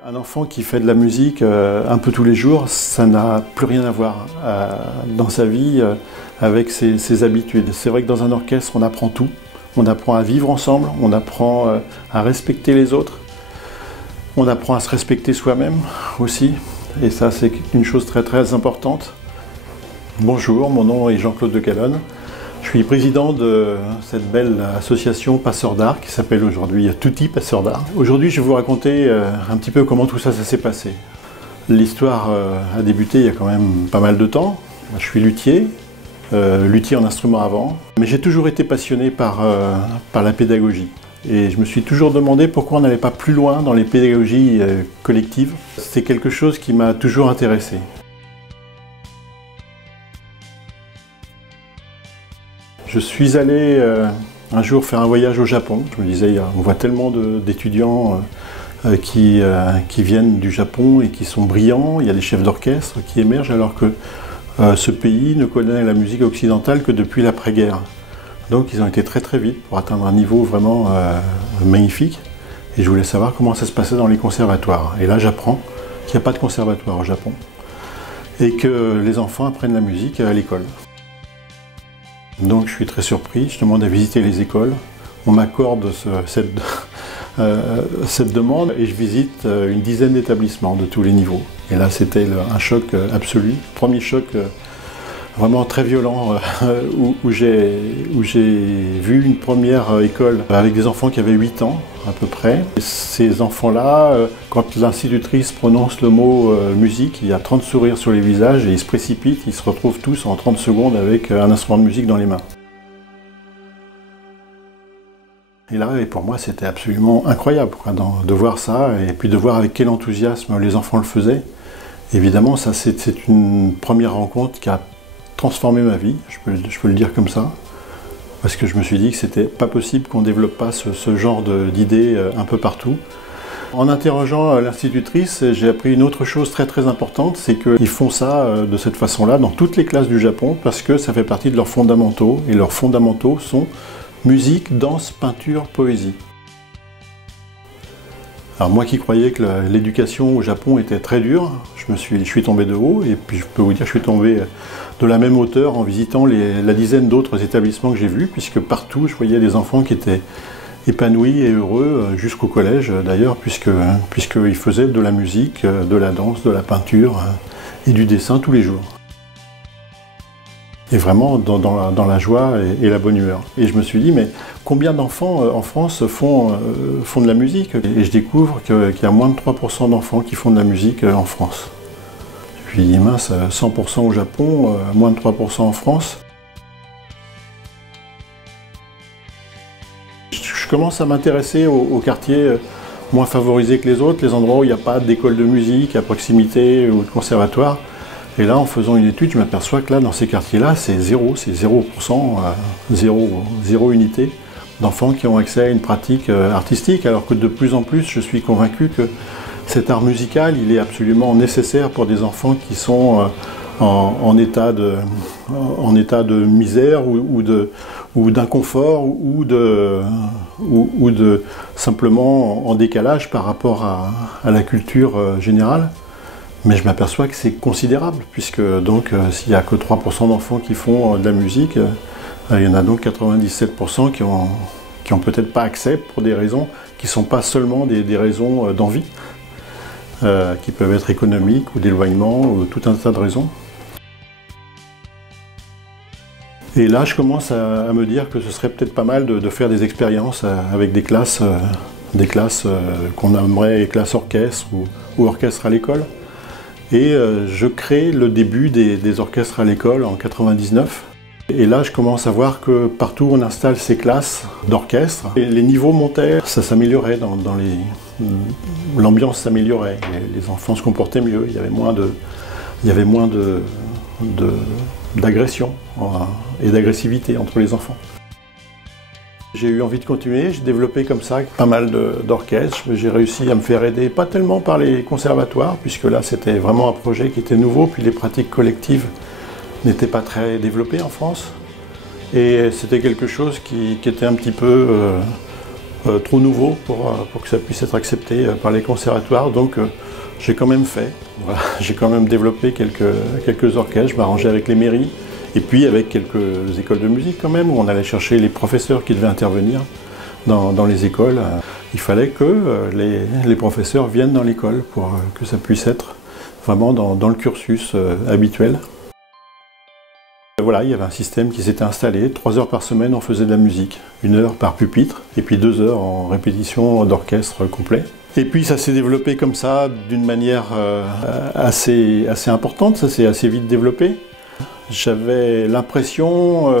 Un enfant qui fait de la musique un peu tous les jours, ça n'a plus rien à voir dans sa vie avec ses habitudes. C'est vrai que dans un orchestre, on apprend tout. On apprend à vivre ensemble, on apprend à respecter les autres, on apprend à se respecter soi-même aussi. Et ça, c'est une chose très très importante. Bonjour, mon nom est Jean-Claude de Calonne. Je suis président de cette belle association Passeurs d'Art qui s'appelle aujourd'hui Tutti Passeurs d'Art. Aujourd'hui, je vais vous raconter un petit peu comment tout ça s'est passé. L'histoire a débuté il y a quand même pas mal de temps. Je suis luthier, luthier en instrument à vent, mais j'ai toujours été passionné par la pédagogie. Et je me suis toujours demandé pourquoi on n'allait pas plus loin dans les pédagogies collectives. C'est quelque chose qui m'a toujours intéressé. Je suis allé un jour faire un voyage au Japon. Je me disais, on voit tellement d'étudiants qui viennent du Japon et qui sont brillants. Il y a des chefs d'orchestre qui émergent alors que ce pays ne connaît la musique occidentale que depuis l'après-guerre. Donc ils ont été très très vite pour atteindre un niveau vraiment magnifique. Et je voulais savoir comment ça se passait dans les conservatoires. Et là j'apprends qu'il n'y a pas de conservatoire au Japon et que les enfants apprennent la musique à l'école. Donc je suis très surpris, je demande à visiter les écoles. On m'accorde cette demande et je visite une dizaine d'établissements de tous les niveaux. Et là c'était un choc absolu, premier choc vraiment très violent où j'ai vu une première école avec des enfants qui avaient 8 ans à peu près. Et ces enfants-là, quand l'institutrice prononce le mot musique, il y a 30 sourires sur les visages et ils se précipitent, ils se retrouvent tous en 30 secondes avec un instrument de musique dans les mains. Et là, pour moi, c'était absolument incroyable de voir ça et puis de voir avec quel enthousiasme les enfants le faisaient. Évidemment, ça c'est une première rencontre qui a transformé ma vie, je peux le dire comme ça, parce que je me suis dit que c'était pas possible qu'on ne développe pas ce genre d'idées un peu partout. En interrogeant l'institutrice, j'ai appris une autre chose très très importante, c'est qu'ils font ça de cette façon-là dans toutes les classes du Japon, parce que ça fait partie de leurs fondamentaux, et leurs fondamentaux sont musique, danse, peinture, poésie. Alors moi qui croyais que l'éducation au Japon était très dure, je suis tombé de haut et puis je peux vous dire que je suis tombé de la même hauteur en visitant la dizaine d'autres établissements que j'ai vus, puisque partout je voyais des enfants qui étaient épanouis et heureux jusqu'au collège d'ailleurs, puisqu'ils faisaient de la musique, de la danse, de la peinture et du dessin tous les jours. Et vraiment dans la joie et la bonne humeur. Et je me suis dit, mais combien d'enfants en France font de la musique? Et je découvre qu'il y a moins de 3% d'enfants qui font de la musique en France. Je me suis dit, mince, 100% au Japon, moins de 3% en France. Je commence à m'intéresser aux quartiers moins favorisés que les autres, les endroits où il n'y a pas d'école de musique à proximité ou de conservatoire. Et là, en faisant une étude, je m'aperçois que là, dans ces quartiers-là, c'est 0%, zéro unité d'enfants qui ont accès à une pratique artistique, alors que de plus en plus, je suis convaincu que cet art musical, il est absolument nécessaire pour des enfants qui sont en état de misère ou d'inconfort ou de simplement en décalage par rapport à la culture générale. Mais je m'aperçois que c'est considérable, puisque donc s'il n'y a que 3% d'enfants qui font de la musique, il y en a donc 97% qui ont peut-être pas accès pour des raisons qui ne sont pas seulement des raisons d'envie, qui peuvent être économiques ou d'éloignement ou tout un tas de raisons. Et là, je commence à me dire que ce serait peut-être pas mal de faire des expériences avec des classes qu'on nommerait classes orchestres ou orchestres à l'école. Et je crée le début des orchestres à l'école en 99. Et là, je commence à voir que partout on installe ces classes d'orchestre. Et les niveaux montaient, ça s'améliorait, l'ambiance s'améliorait. Les enfants se comportaient mieux, il y avait moins d'agression et d'agressivité entre les enfants. J'ai eu envie de continuer, j'ai développé comme ça pas mal d'orchestres. J'ai réussi à me faire aider, pas tellement par les conservatoires, puisque là c'était vraiment un projet qui était nouveau, puis les pratiques collectives n'étaient pas très développées en France. Et c'était quelque chose qui était un petit peu trop nouveau pour que ça puisse être accepté par les conservatoires. Donc j'ai quand même fait. Voilà. J'ai quand même développé quelques orchestres, je m'arrangeais avec les mairies et puis avec quelques écoles de musique quand même, où on allait chercher les professeurs qui devaient intervenir dans les écoles. Il fallait que les professeurs viennent dans l'école pour que ça puisse être vraiment dans le cursus habituel. Voilà, il y avait un système qui s'était installé. 3 heures par semaine, on faisait de la musique. 1 heure par pupitre, et puis 2 heures en répétition d'orchestre complet. Et puis ça s'est développé comme ça, d'une manière assez importante. Ça s'est assez vite développé. J'avais l'impression,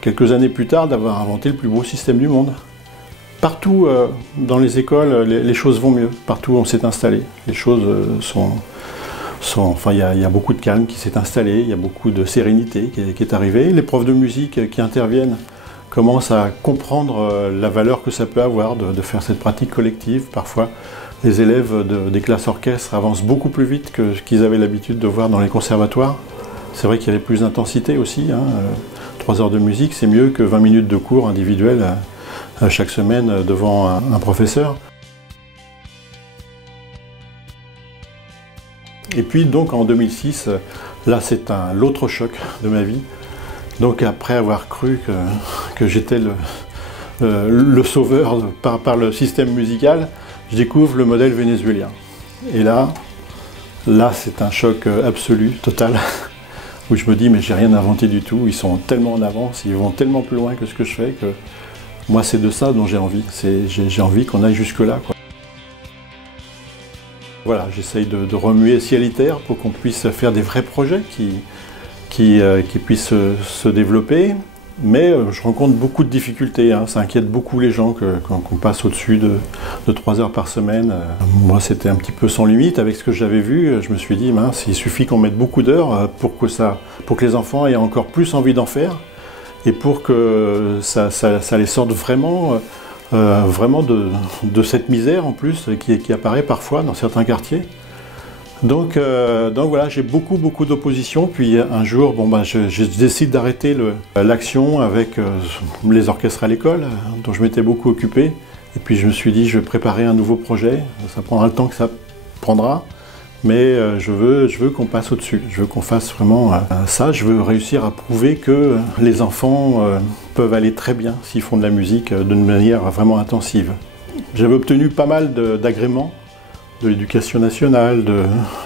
quelques années plus tard, d'avoir inventé le plus beau système du monde. Partout dans les écoles, les choses vont mieux. Partout où on s'est installé, les choses enfin, il y a beaucoup de calme qui s'est installé, il y a beaucoup de sérénité qui est arrivée. Les profs de musique qui interviennent commencent à comprendre la valeur que ça peut avoir de faire cette pratique collective. Parfois, les élèves des classes orchestres avancent beaucoup plus vite que ce qu'ils avaient l'habitude de voir dans les conservatoires. C'est vrai qu'il y avait plus d'intensité aussi. 3 heures de musique, c'est mieux que 20 minutes de cours individuels chaque semaine devant un professeur. Et puis donc en 2006, là c'est l'autre choc de ma vie. Donc après avoir cru que j'étais le sauveur par le système musical, je découvre le modèle vénézuélien. Et là c'est un choc absolu, total, où je me dis mais j'ai rien inventé du tout, ils sont tellement en avance, ils vont tellement plus loin que ce que je fais que moi c'est de ça dont j'ai envie. J'ai envie qu'on aille jusque là, quoi. Voilà, j'essaye de remuer ciel et terre pour qu'on puisse faire des vrais projets qui puissent se développer. Mais je rencontre beaucoup de difficultés, ça inquiète beaucoup les gens qu'on passe au-dessus de 3 heures par semaine. Moi, c'était un petit peu sans limite. Avec ce que j'avais vu, je me suis dit, mince, il suffit qu'on mette beaucoup d'heures pour que les enfants aient encore plus envie d'en faire et pour que ça les sorte vraiment de cette misère en plus qui apparaît parfois dans certains quartiers. Donc voilà, j'ai beaucoup d'opposition. Puis un jour, je décide d'arrêter l'action avec les orchestres à l'école, dont je m'étais beaucoup occupé. Et puis je me suis dit, je vais préparer un nouveau projet. Ça prendra le temps que ça prendra, mais je veux qu'on passe au-dessus. Je veux qu'on fasse vraiment ça. Je veux réussir à prouver que les enfants peuvent aller très bien s'ils font de la musique d'une manière vraiment intensive. J'avais obtenu pas mal d'agréments de l'éducation nationale,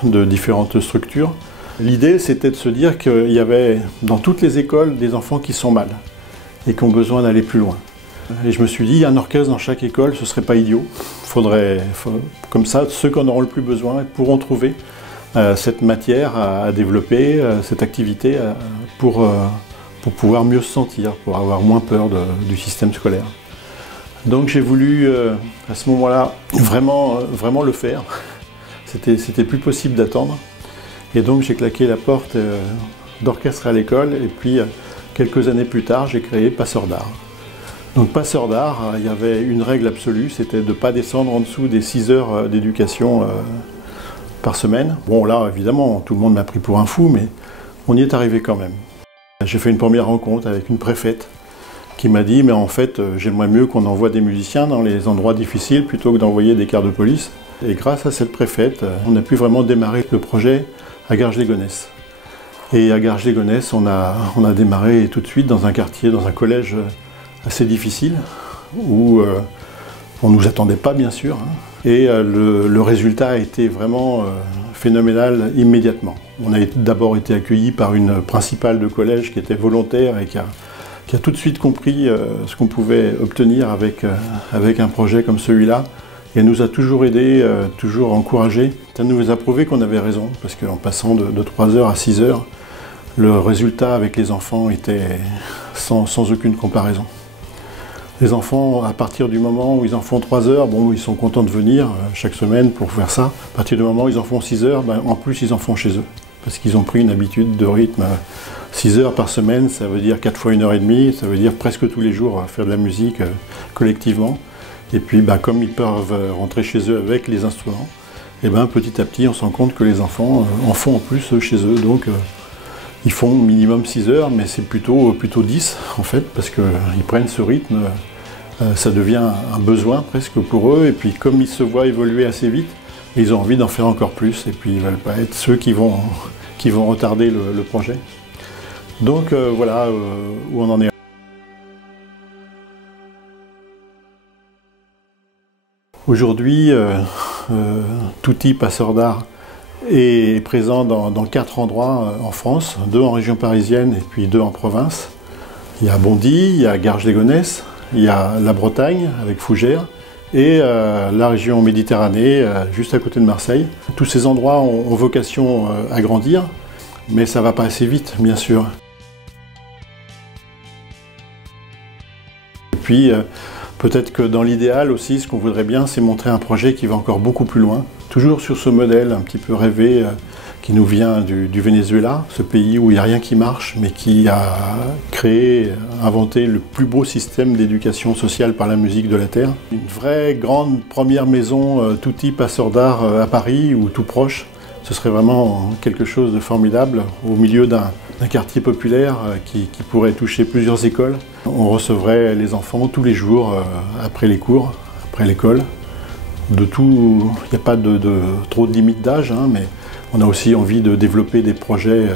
de différentes structures. L'idée, c'était de se dire qu'il y avait dans toutes les écoles des enfants qui sont mal et qui ont besoin d'aller plus loin. Et je me suis dit, un orchestre dans chaque école, ce serait pas idiot. Comme ça, ceux qui en auront le plus besoin pourront trouver cette matière à développer, cette activité pour pouvoir mieux se sentir, pour avoir moins peur du système scolaire. Donc j'ai voulu, à ce moment-là, vraiment le faire. C'était plus possible d'attendre. Et donc j'ai claqué la porte d'orchestre à l'école. Et puis, quelques années plus tard, j'ai créé Passeur d'art. Donc Passeur d'art, il y avait une règle absolue, c'était de ne pas descendre en dessous des 6 heures d'éducation par semaine. Bon là, évidemment, tout le monde m'a pris pour un fou, mais on y est arrivé quand même. J'ai fait une première rencontre avec une préfète qui m'a dit, mais en fait, j'aimerais mieux qu'on envoie des musiciens dans les endroits difficiles plutôt que d'envoyer des cars de police. Et grâce à cette préfète, on a pu vraiment démarrer le projet à Garges-les-Gonesse. Et à Garges-les-Gonesse, on a démarré tout de suite dans un quartier, dans un collège assez difficile, où on ne nous attendait pas, bien sûr. Et le résultat a été vraiment phénoménal immédiatement. On a d'abord été accueillis par une principale de collège qui était volontaire et qui a tout de suite compris ce qu'on pouvait obtenir avec un projet comme celui-là. Et elle nous a toujours aidés, toujours encouragés. Ça nous a prouvé qu'on avait raison, parce qu'en passant de 3 heures à 6 heures, le résultat avec les enfants était sans aucune comparaison. Les enfants, à partir du moment où ils en font 3 heures, bon, ils sont contents de venir chaque semaine pour faire ça. À partir du moment où ils en font 6 heures, en plus ils en font chez eux. Parce qu'ils ont pris une habitude de rythme. 6 heures par semaine, ça veut dire 4 fois 1h30, ça veut dire presque tous les jours faire de la musique collectivement. Et puis comme ils peuvent rentrer chez eux avec les instruments, et petit à petit on se rend compte que les enfants en font en plus chez eux. Donc ils font minimum 6 heures, mais c'est plutôt 10 en fait, parce qu'ils prennent ce rythme Ça devient un besoin presque pour eux, et puis comme ils se voient évoluer assez vite, ils ont envie d'en faire encore plus, et puis ils ne veulent pas être ceux qui vont retarder le projet. Donc voilà où on en est. Aujourd'hui, Touti Passeur d'Art est présent dans 4 endroits en France, 2 en région parisienne et puis 2 en province. Il y a Bondy, il y a Garges-les-Gonesse, il y a la Bretagne avec Fougères et la région Méditerranée juste à côté de Marseille. Tous ces endroits ont vocation à grandir, mais ça ne va pas assez vite, bien sûr. Et puis, peut-être que dans l'idéal aussi, ce qu'on voudrait bien, c'est montrer un projet qui va encore beaucoup plus loin. Toujours sur ce modèle un petit peu rêvé qui nous vient du Venezuela, ce pays où il n'y a rien qui marche, mais qui a créé, inventé le plus beau système d'éducation sociale par la musique de la Terre. Une vraie grande première maison Touti Passeur d'Art à Paris ou tout proche. Ce serait vraiment quelque chose de formidable au milieu d'un quartier populaire qui pourrait toucher plusieurs écoles. On recevrait les enfants tous les jours après les cours, après l'école. De tout, il n'y a pas trop de limite d'âge, hein, mais on a aussi envie de développer des projets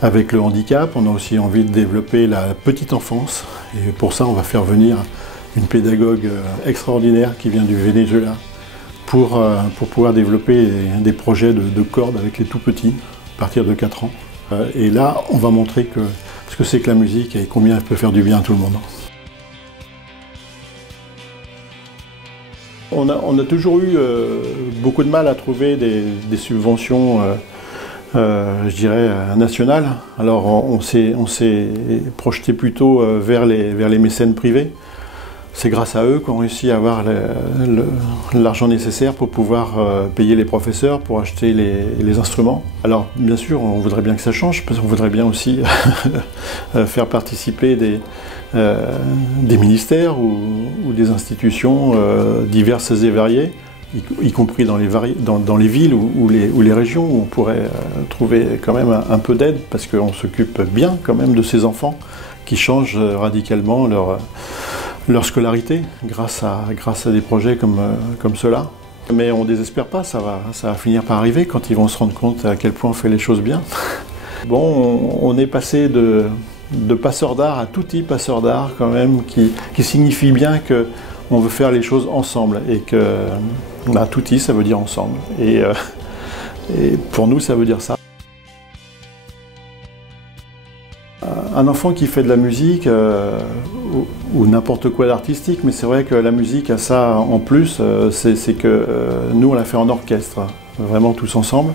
avec le handicap. On a aussi envie de développer la petite enfance. Et pour ça, on va faire venir une pédagogue extraordinaire qui vient du Venezuela pour pouvoir développer des projets de cordes avec les tout petits, à partir de 4 ans. Et là, on va montrer ce que c'est que la musique et combien elle peut faire du bien à tout le monde. On a toujours eu beaucoup de mal à trouver des subventions, je dirais, nationales. Alors on s'est projeté plutôt vers les mécènes privés. C'est grâce à eux qu'on réussit à avoir l'argent nécessaire pour pouvoir payer les professeurs, pour acheter les instruments. Alors bien sûr, on voudrait bien que ça change, parce qu'on voudrait bien aussi faire participer des ministères ou des institutions diverses et variées, y compris dans les villes ou les régions, où on pourrait trouver quand même un peu d'aide, parce qu'on s'occupe bien quand même de ces enfants qui changent radicalement leur scolarité grâce à des projets comme ceux-là. Mais on ne désespère pas, ça va finir par arriver quand ils vont se rendre compte à quel point on fait les choses bien. Bon, on est passé de passeur d'art à Touti Passeur d'Art quand même, qui signifie bien qu'on veut faire les choses ensemble et que Touti, ça veut dire ensemble. Et pour nous, ça veut dire ça. Un enfant qui fait de la musique, ou n'importe quoi d'artistique, mais c'est vrai que la musique a ça en plus, c'est que nous on l'a fait en orchestre, vraiment tous ensemble.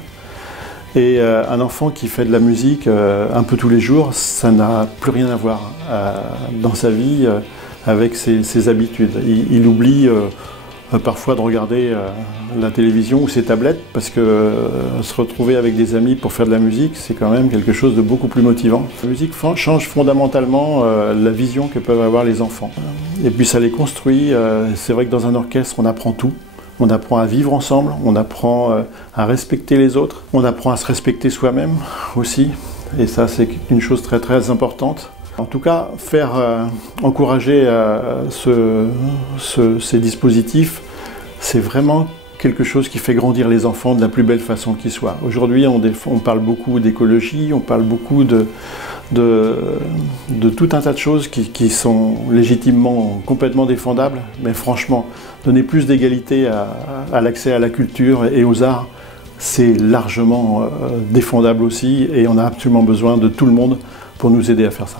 Et un enfant qui fait de la musique un peu tous les jours, ça n'a plus rien à voir dans sa vie avec ses habitudes. Il oublie parfois de regarder la télévision ou ses tablettes, parce que se retrouver avec des amis pour faire de la musique, c'est quand même quelque chose de beaucoup plus motivant. La musique change fondamentalement la vision que peuvent avoir les enfants. Et puis ça les construit. C'est vrai que dans un orchestre, on apprend tout. On apprend à vivre ensemble, on apprend à respecter les autres, on apprend à se respecter soi-même aussi. Et ça, c'est une chose très très importante. En tout cas, encourager ces dispositifs, c'est vraiment quelque chose qui fait grandir les enfants de la plus belle façon qui soit. Aujourd'hui, on parle beaucoup d'écologie, on parle beaucoup de tout un tas de choses qui sont légitimement complètement défendables, mais franchement, donner plus d'égalité à l'accès à la culture et aux arts, c'est largement défendable aussi, et on a absolument besoin de tout le monde pour nous aider à faire ça.